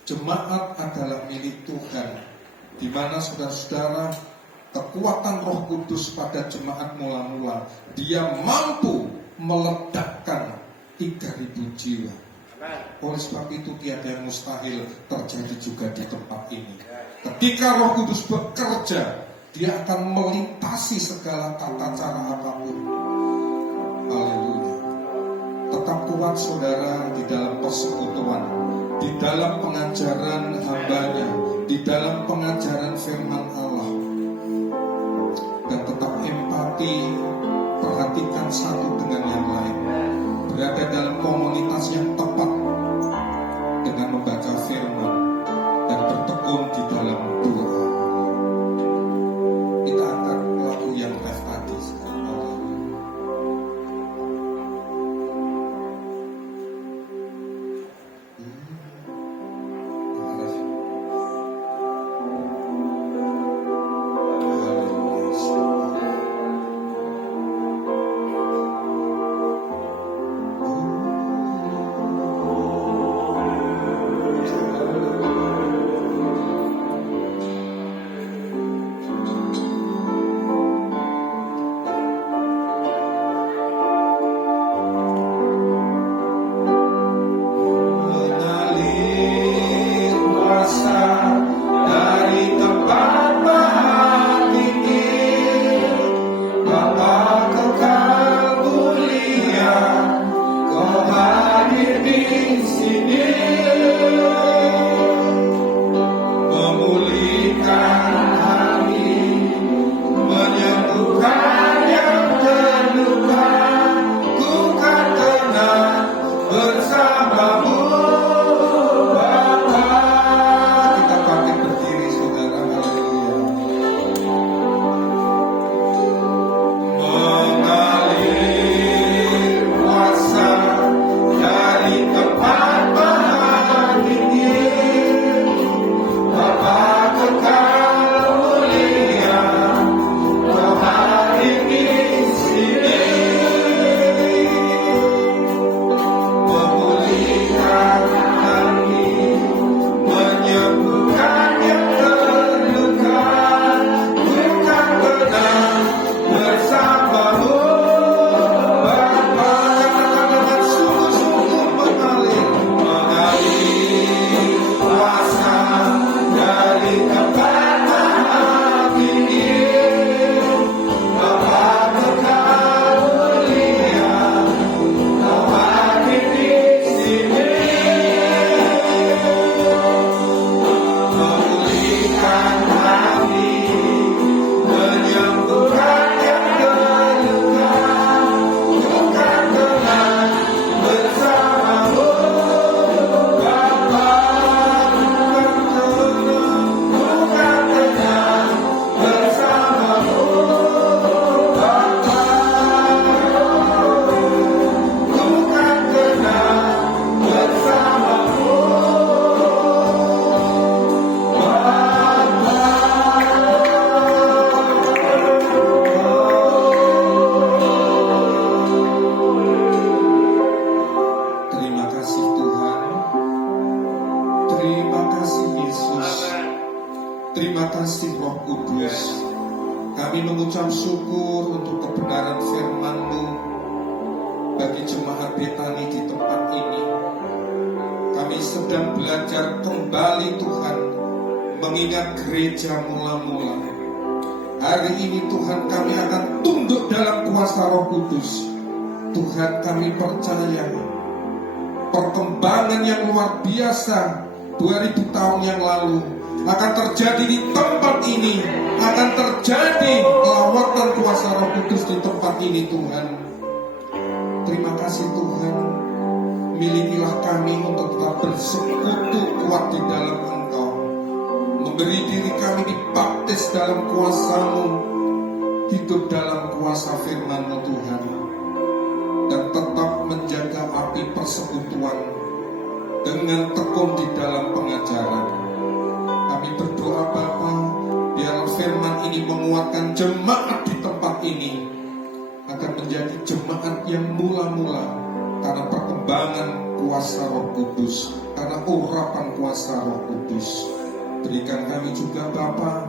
Jemaat adalah milik Tuhan, di mana saudara-saudara, kekuatan Roh Kudus pada jemaat mula-mula, Dia mampu meledakkan 3.000 jiwa. Oleh sebab itu tiada yang mustahil terjadi juga di tempat ini. Ketika Roh Kudus bekerja, Dia akan melintasi segala tata cara apapun. Haleluya. Tetap kuat saudara di dalam persekutuan, di dalam pengajaran hamba-Nya, di dalam pengajaran firman Allah. Dan tetap empati, perhatikan satu dengan yang lain. Berada dalam komunitas yang tepat dengan membaca firman dan bertekun di dalam doa. Kita akan lagu yang ref tadi sekarang. Terima kasih Roh Kudus. Kami mengucap syukur untuk kebenaran firman-Mu bagi jemaat Betani di tempat ini. Kami sedang belajar kembali Tuhan, mengingat gereja mula-mula. Hari ini Tuhan kami akan tunduk dalam kuasa Roh Kudus. Tuhan kami percaya perkembangan yang luar biasa 2000 tahun yang lalu akan terjadi di tempat ini, akan terjadi lawatan kuasa Roh Kudus di tempat ini Tuhan. Terima kasih Tuhan, milikilah kami untuk tetap bersekutu kuat di dalam Engkau, memberi diri kami dibaptis dalam kuasa-Mu, hidup dalam kuasa firman-Mu Tuhan, dan tetap menjaga api persekutuan dengan tekun di dalam pengajaran. Kami berdoa Bapa, biar firman ini menguatkan jemaat di tempat ini, akan menjadi jemaat yang mula-mula karena perkembangan kuasa Roh Kudus, karena urapan kuasa Roh Kudus. Berikan kami juga Bapa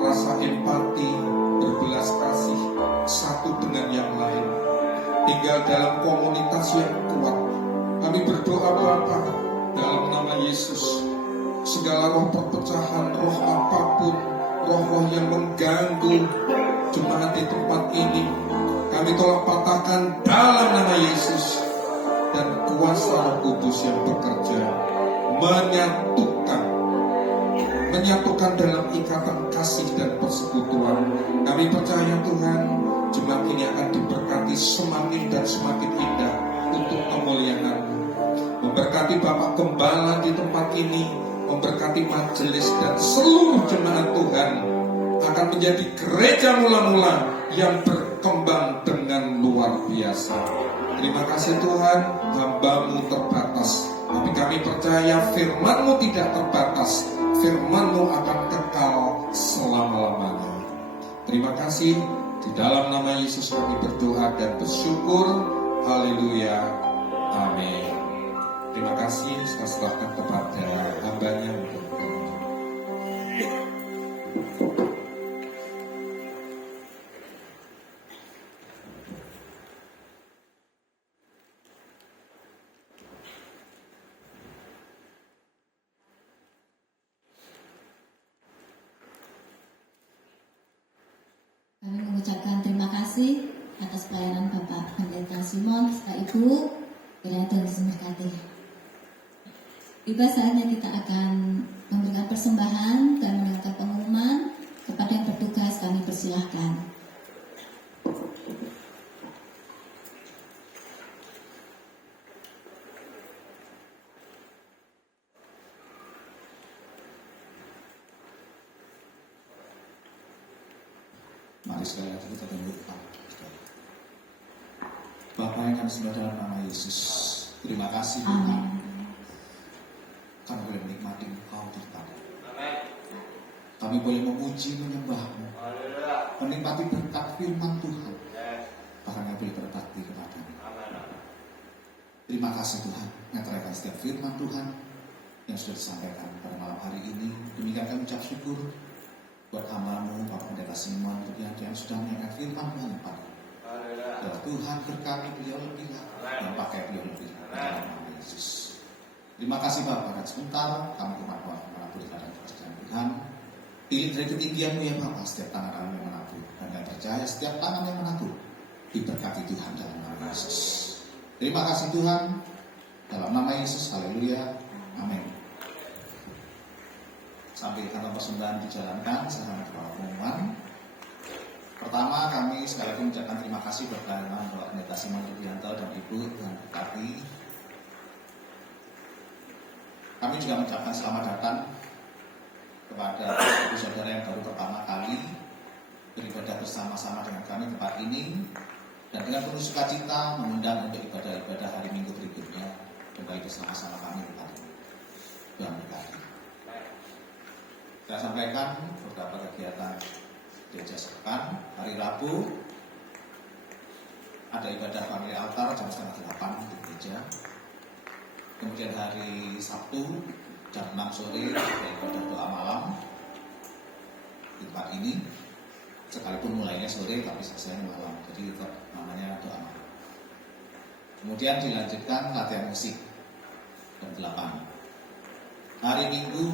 rasa empati, berbelas kasih satu dengan yang lain, tinggal dalam komunitas yang kuat. Kami berdoa Bapa, dalam nama Yesus, segala roh perpecahan, roh apapun, roh-roh yang mengganggu jemaat di tempat ini, kami tolak patahkan dalam nama Yesus. Dan kuasa Roh Kudus yang bekerja menyatukan dalam ikatan kasih dan persekutuan. Kami percaya Tuhan, jemaat ini akan diberkati semakin dan semakin indah untuk kemuliaan. Memberkati Bapak Gembala di tempat ini, memberkati majelis dan seluruh jemaat Tuhan, akan menjadi gereja mula-mula yang berkembang dengan luar biasa. Terima kasih Tuhan, hamba-Mu terbatas, tapi kami percaya firman-Mu tidak terbatas. Firman-Mu akan kekal selama-lamanya. Terima kasih, di dalam nama Yesus kami berdoa dan bersyukur. Haleluya, amin. Terima kasih, saya serahkan kepada hamba-Nya untuk Kami mengucapkan terima kasih atas pelayanan Bapak Pendeta Simon serta Ibu. Kiranya Tuhan memberkati. Tiba saatnya kita akan memberikan persembahan dan mendengarkan pengumuman. Kepada yang bertugas kami persilahkan. Mari sekali lagi kita tunduk. Bapa yang kami sembah dalam nama Yesus, terima kasih Tuhan, kami boleh menikmati Engkau Tuhan. Kami boleh memuji menyembah-Mu, menikmati berkat firman Tuhan, bahkan kami boleh berbakti kepada-Mu. Terima kasih Tuhan, menyerahkan setiap firman Tuhan yang sudah disampaikan pada malam hari ini. Demikian kami ucap syukur buat hamba-Mu, Bapak Pendeta Simon, yang sudah menyampaikan firman Tuhan pada ya Tuhan, berkati beliau lebih dan pakai beliau lebih dalam nama Yesus. Terima kasih Bapak, dan sebentar kami berdoa menabur pada kerajaan Tuhan. Pilih dari ketinggian-Mu ya Bapak, setiap tangan kami yang menabur, dan kami percaya setiap tangan yang menabur diberkati Tuhan dalam nama Yesus. Terima kasih Tuhan, dalam nama Yesus, haleluya, amin. Sambil kata persembahan dijalankan, saya akan berdoa pengumuman. Pertama, kami sekali lagi mengucapkan terima kasih kepada Bapak Pendeta Simon Rubianto dan Ibu Tuhan berkati. Kami juga mengucapkan selamat datang kepada saudara yang baru pertama kali beribadah bersama-sama dengan kami di tempat ini, dan dengan penuh sukacita mengundang untuk ibadah-ibadah hari Minggu berikutnya kembali bersama-sama kami di tempat ini. Tuhan berkati. Saya sampaikan beberapa kegiatan gereja sepekan. Hari Rabu ada ibadah family altar jam 7:30 di gereja. Kemudian hari Sabtu jam 6 sore ada ibadah doa malam di tempat ini. Sekalipun mulainya sore tapi selesainya malam, jadi tetap namanya doa malam. Kemudian dilanjutkan latihan musik jam 8. Hari Minggu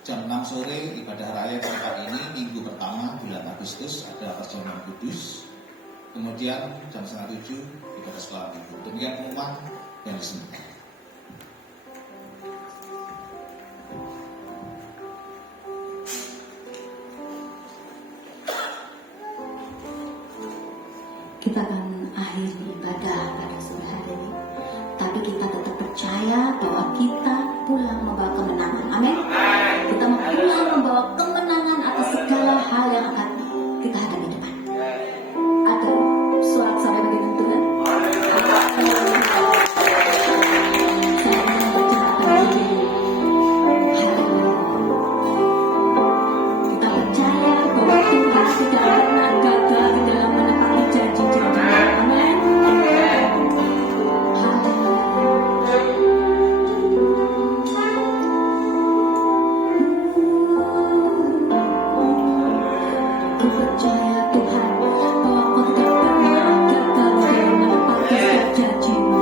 Jam 6 sore ibadah raya tempat ini minggu pertama bulan Agustus ada perjamuan kudus. Kemudian jam 6:30 ibadah sekolah minggu. Demikian pengumuman yang disematkan. Kita akan akhiri ibadah pada sore hari ini. Tapi kita tetap percaya bahwa kita pulang membawa kemenangan. Amin. Kita mau pulang membawa kemenangan atas segala hal yang akan kita hadapi depan. Ada surat sampai begini Tuhan. Saya ingin membaca apa yang kita percaya bahwa Tuhan tidak pernah gagal di dalam menepati janji-janji-Nya. Amin. Ku percaya Tuhan bahwa Kau tidak pernah gagal di dalam menepati setiap janji-Mu.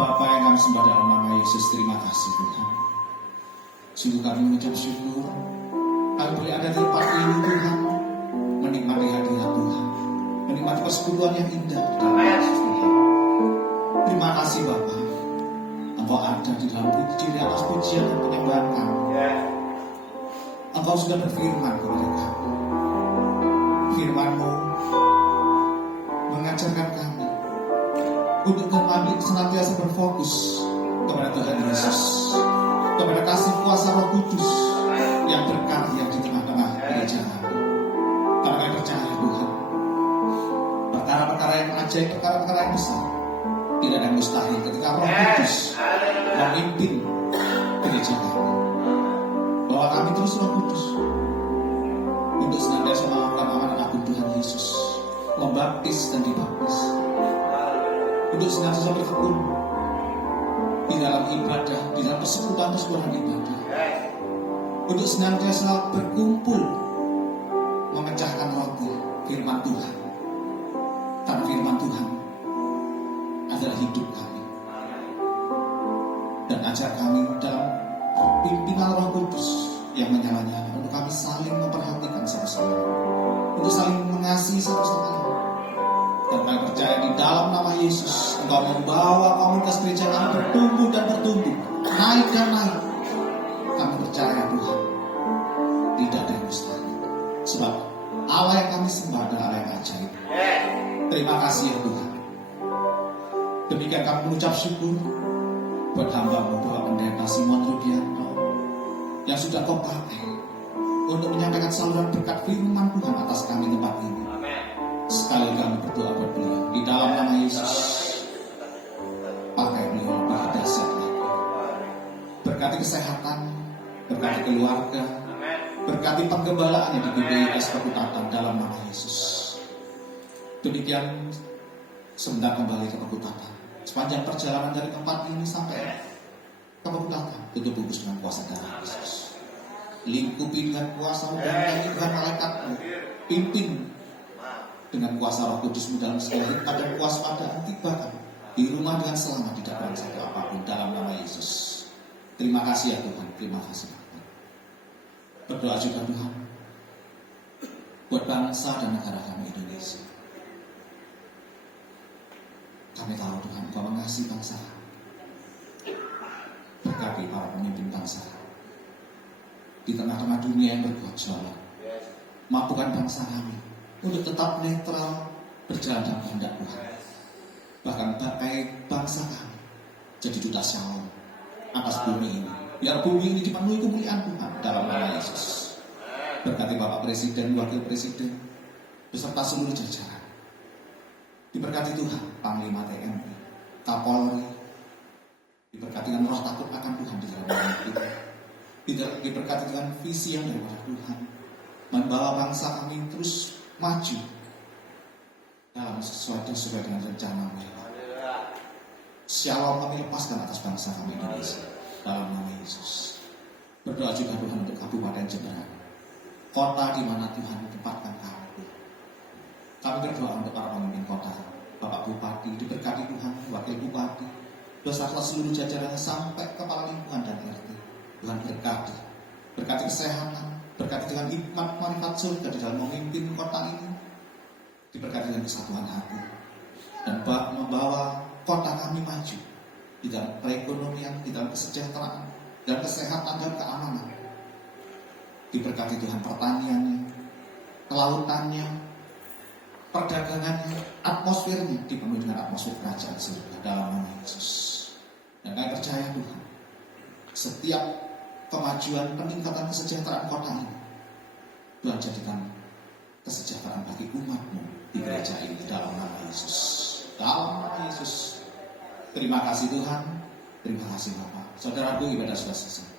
Bapa yang kami sembah dalam nama Yesus, terima kasih Tuhan. Sungguh kami mengucap syukur kami boleh ada di tempat ini Tuhan, menikmati hadirat Tuhan, menikmati persekutuan yang indah di dalam Yesus Tuhan. Terima kasih Bapa, Engkau ada di dalam puji di atas pujian dan penyembahan kami. Engkau sudah berfirman kepada kami. Firman-Mu mengajarkan kami untuk kami senantiasa berfokus kepada Tuhan Yesus, kepada kasih kuasa Roh Kudus yang berkarya di tengah-tengah gereja kami. Karena kami percaya Tuhan, perkara-perkara yang ajaib, perkara-perkara yang besar tidak ada yang mustahil ketika Roh Kudus memimpin gereja kami. Bahwa kami terus Roh Kudus untuk senantiasa melakukan amanat agung Tuhan Yesus, membaptis dan dibaptis, untuk senantiasa bertekun di dalam ibadah, di dalam persekutuan ibadah, untuk senantiasa berkumpul memecahkan roti firman Tuhan. Karena firman Tuhan adalah hidup kami, dan ajar kami dalam pimpinan Roh Kudus yang menyala-nyala, untuk kami saling memperhatikan satu sama lain, untuk saling mengasihi satu sama lain. Dan kami percaya di dalam nama Yesus, Engkau membawa komunitas gereja kami bertumbuh dan bertumbuh, naik dan naik. Kami percaya Tuhan, tidak ada yang mustahil. Sebab Allah yang kami sembah adalah Allah yang ajaib. Terima kasih ya Tuhan. Demikian kami mengucap syukur buat hamba-Mu Bapak Pendeta Simon Rudianto yang sudah Kau pakai untuk menyampaikan saluran berkat firman Tuhan atas kami tempat ini. Sekali lagi kami berdoa buat beliau di dalam nama Yesus. Pakai beliau lebih dahsyat lagi. Berkati kesehatan, berkati keluarga, berkati penggembalaannya di BPIS Pekutatan dalam nama Yesus. Demikian sebentar kembali ke Pekutatan. Sepanjang perjalanan dari tempat ini sampai ke Pekutatan, tutup bungkus dengan kuasa darah Yesus. Lingkupi dengan kuasa dan Tuhan malaikatmu, pimpin dengan kuasa Roh Kudusmu dalam segala hikmat dan kewaspadaan, tibakan di rumah dengan selamat, tidak kurang satu apapun dalam nama Yesus. Terima kasih ya Tuhan, terima kasih Tuhan. Berdoa juga Tuhan buat bangsa dan negara kami Indonesia. Kami tahu Tuhan Kau mengasihi bangsa kami. Berkati para pemimpin bangsa kami di tengah-tengah dunia yang bergejolak. Mampukan bangsa kami untuk tetap netral berjalan dalam kehendak Tuhan. Bahkan pakai bangsa kami jadi duta Shalom atas bumi ini. Biar bumi ini dipenuhi kemuliaan Tuhan dalam nama Yesus. Berkati Bapak Presiden, Wakil Presiden, beserta seluruh jajaran. Diberkati Tuhan, Panglima TNI, Kapolri. Diberkati dengan roh takut akan Tuhan di dalam nama kita. Diberkati dengan visi yang daripada Tuhan, membawa bangsa kami terus maju dalam sesuai dengan rencana mereka. Shalom kami lepaskan atas bangsa kami Indonesia dalam nama Yesus. Berdoa juga Tuhan untuk Kabupaten Jember, kota di mana Tuhan tempatkan kami. Kami berdoa untuk para pemimpin kota, Bapak Bupati, diberkati Tuhan, Wakil Bupati, beserta seluruh jajaran sampai kepala lingkungan dan RT. Tuhan berkati kesehatan, berkati dengan hikmat marifat surga di dalam memimpin kota ini, diberkati dengan kesatuan hati, dan membawa kota kami maju di dalam perekonomian, di dalam kesejahteraan, dan kesehatan dan keamanan. Diberkati Tuhan pertaniannya, kelautannya, perdagangannya, atmosfernya dipenuhi dengan atmosfer kerajaan surga dalam nama Yesus. Dan kami percaya Tuhan, setiap kemajuan peningkatan kesejahteraan kota ini Tuhan jadikan kesejahteraan bagi umat-Mu di gereja ini dalam nama Yesus. Dalam nama Yesus. Terima kasih Tuhan, terima kasih Bapak. Saudaraku, ibadah sudah selesai.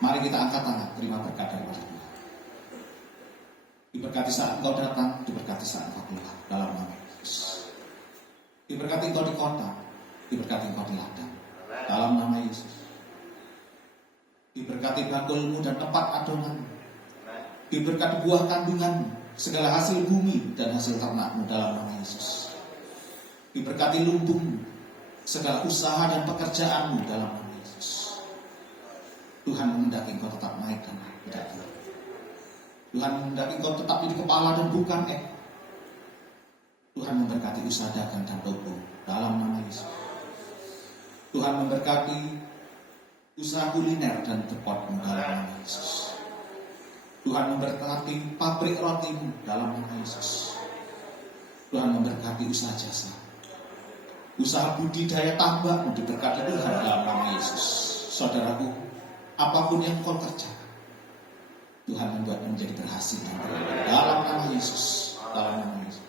Mari kita angkat tangan, terima berkat daripada Tuhan. Diberkati saat engkau datang, diberkati saat engkau keluar dalam nama Yesus. Diberkati engkau di kota, diberkati engkau di ladang dalam nama Yesus. Diberkati bakulmu dan tempat adonanmu. Diberkati buah kandunganmu, segala hasil bumi dan hasil ternakmu dalam nama Yesus. Diberkati lumbungmu, segala usaha dan pekerjaanmu dalam nama Yesus. Tuhan menghendaki engkau tetap naik dan naik, tidak turun. Tuhan menghendaki engkau tetap di kepala dan bukan ekor. Tuhan memberkati usaha dagang dan toko dalam nama Yesus. Tuhan memberkati usaha kuliner dan depotmu dalam nama Yesus. Tuhan memberkati pabrik rotimu dalam nama Yesus. Tuhan memberkati usaha jasa, usaha budidaya tambakmu diberkati Tuhan dalam nama Yesus. Saudaraku, apapun yang kau kerjakan, Tuhan membuatmu menjadi berhasil dalam nama Yesus. Dalam nama Yesus.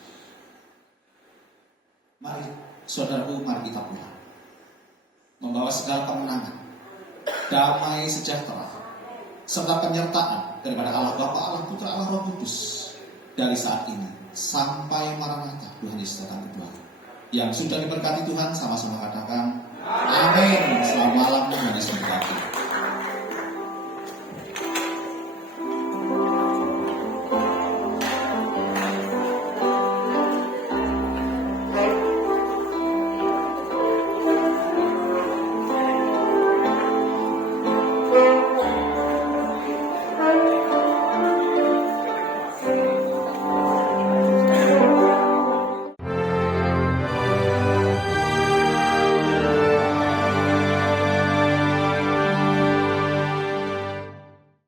Mari, saudaraku, mari kita pulang, membawa segala kemenangan, damai sejahtera, serta penyertaan daripada Allah Bapa, Allah Putra, Allah Roh Kudus dari saat ini sampai Maranatha Tuhan Yesus datang kedua. Yang sudah diberkati Tuhan sama-sama kata